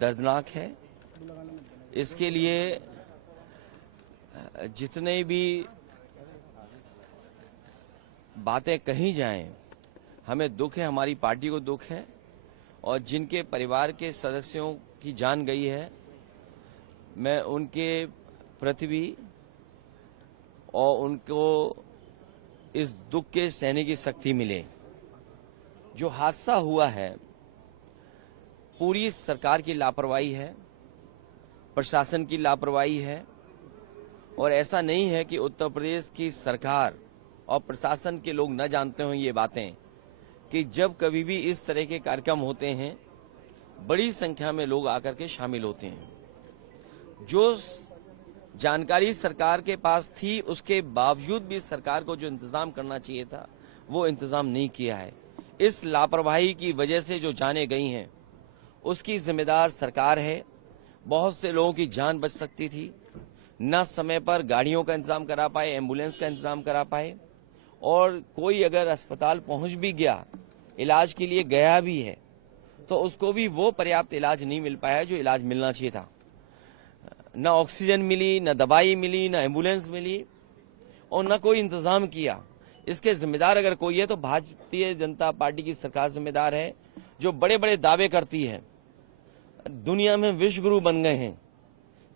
दर्दनाक है। इसके लिए जितने भी बातें कही जाएं, हमें दुख है, हमारी पार्टी को दुख है, और जिनके परिवार के सदस्यों की जान गई है, मैं उनके प्रति भी और उनको इस दुख के सहने की शक्ति मिले। जो हादसा हुआ है, पूरी सरकार की लापरवाही है, प्रशासन की लापरवाही है, और ऐसा नहीं है कि उत्तर प्रदेश की सरकार और प्रशासन के लोग न जानते हों ये बातें कि जब कभी भी इस तरह के कार्यक्रम होते हैं, बड़ी संख्या में लोग आकर के शामिल होते हैं। जो जानकारी सरकार के पास थी, उसके बावजूद भी सरकार को जो इंतजाम करना चाहिए था, वो इंतजाम नहीं किया है। इस लापरवाही की वजह से जो जानें गई हैं, उसकी जिम्मेदार सरकार है। बहुत से लोगों की जान बच सकती थी, न समय पर गाड़ियों का इंतजाम करा पाए, एम्बुलेंस का इंतजाम करा पाए, और कोई अगर अस्पताल पहुंच भी गया, इलाज के लिए गया भी है, तो उसको भी वो पर्याप्त इलाज नहीं मिल पाया जो इलाज मिलना चाहिए था। न ऑक्सीजन मिली, न दवाई मिली, न एम्बुलेंस मिली, और न कोई इंतजाम किया। इसके जिम्मेदार अगर कोई है तो भारतीय जनता पार्टी की सरकार जिम्मेदार है, जो बड़े बड़े दावे करती है। दुनिया में विश्व गुरु बन गए हैं,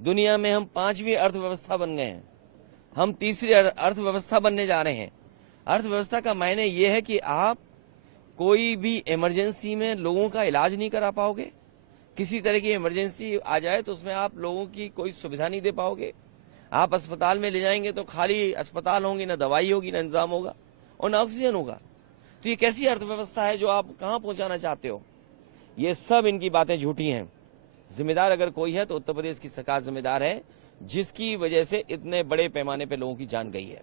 दुनिया में हम 5वीं अर्थव्यवस्था बन गए हैं, हम तीसरी अर्थव्यवस्था बनने जा रहे हैं। अर्थव्यवस्था का मायने ये है कि आप कोई भी इमरजेंसी में लोगों का इलाज नहीं करा पाओगे। किसी तरह की इमरजेंसी आ जाए तो उसमें आप लोगों की कोई सुविधा नहीं दे पाओगे। आप अस्पताल में ले जाएंगे तो खाली अस्पताल होंगे, न दवाई होगी, न इंतजाम होगा, और न ऑक्सीजन होगा। तो ये कैसी अर्थव्यवस्था है जो आप कहां पहुंचाना चाहते हो? ये सब इनकी बातें झूठी हैं। जिम्मेदार अगर कोई है तो उत्तर प्रदेश की सरकार जिम्मेदार है, जिसकी वजह से इतने बड़े पैमाने पे लोगों की जान गई है।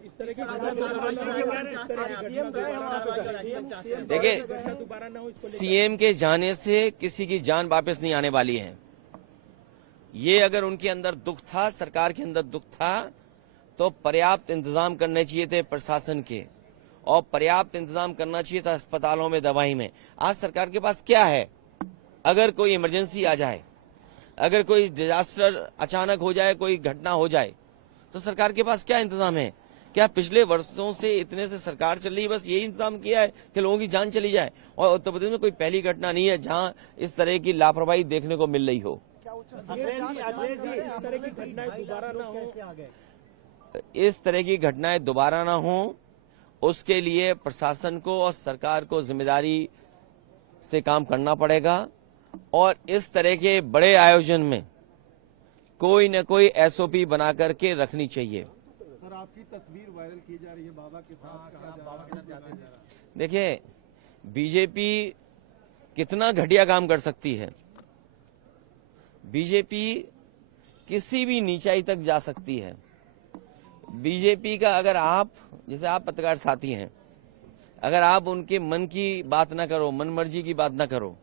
देखिए, सीएम के जाने से किसी की जान वापस नहीं आने वाली है। ये अगर उनके अंदर दुख था, सरकार के अंदर दुख था, तो पर्याप्त इंतजाम करने चाहिए थे प्रशासन के, और पर्याप्त इंतजाम करना चाहिए था अस्पतालों में, दवाई में। आज सरकार के पास क्या है? अगर कोई इमरजेंसी आ जाए, अगर कोई डिजास्टर अचानक हो जाए, कोई घटना हो जाए, तो सरकार के पास क्या इंतजाम है? क्या पिछले वर्षों से इतने से सरकार चल रही है, बस यही इंतजाम किया है कि लोगों की जान चली जाए? और उत्तर प्रदेश में कोई पहली घटना नहीं है जहां इस तरह की लापरवाही देखने को मिल रही हो। इस तरह की घटनाएं दोबारा ना हो, उसके लिए प्रशासन को और सरकार को जिम्मेदारी से काम करना पड़ेगा, और इस तरह के बड़े आयोजन में कोई न कोई एसओपी बना करके रखनी चाहिए। सर, आपकी तस्वीर वायरल की जा रही है बाबा के साथ। देखिए, बीजेपी कितना घटिया काम कर सकती है। बीजेपी किसी भी नीचाई तक जा सकती है। बीजेपी का अगर आप, जैसे आप पत्रकार साथी हैं, अगर आप उनके मन की बात ना करो, मन मर्जी की बात ना करो,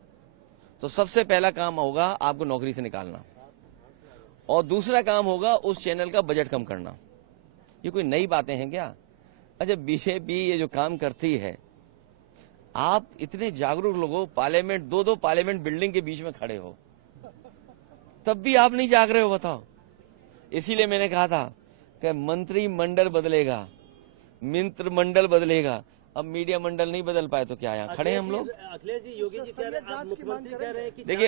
तो सबसे पहला काम होगा आपको नौकरी से निकालना, और दूसरा काम होगा उस चैनल का बजट कम करना। ये कोई नई बातें हैं क्या? अच्छा, बीजेपी ये जो काम करती है, आप इतने जागरूक लोग हो, पार्लियामेंट, दो पार्लियामेंट बिल्डिंग के बीच में खड़े हो, तब भी आप नहीं जाग रहे हो, बताओ। इसीलिए मैंने कहा था कि मंत्रिमंडल बदलेगा, मित्र मंडल बदलेगा। अब मीडिया मंडल नहीं बदल पाए तो क्या यहाँ खड़े हैं हम लोग? अखिलेश जी, योगी जी कह रहे हैं, मुख्यमंत्री कह रहे हैं कि देखिए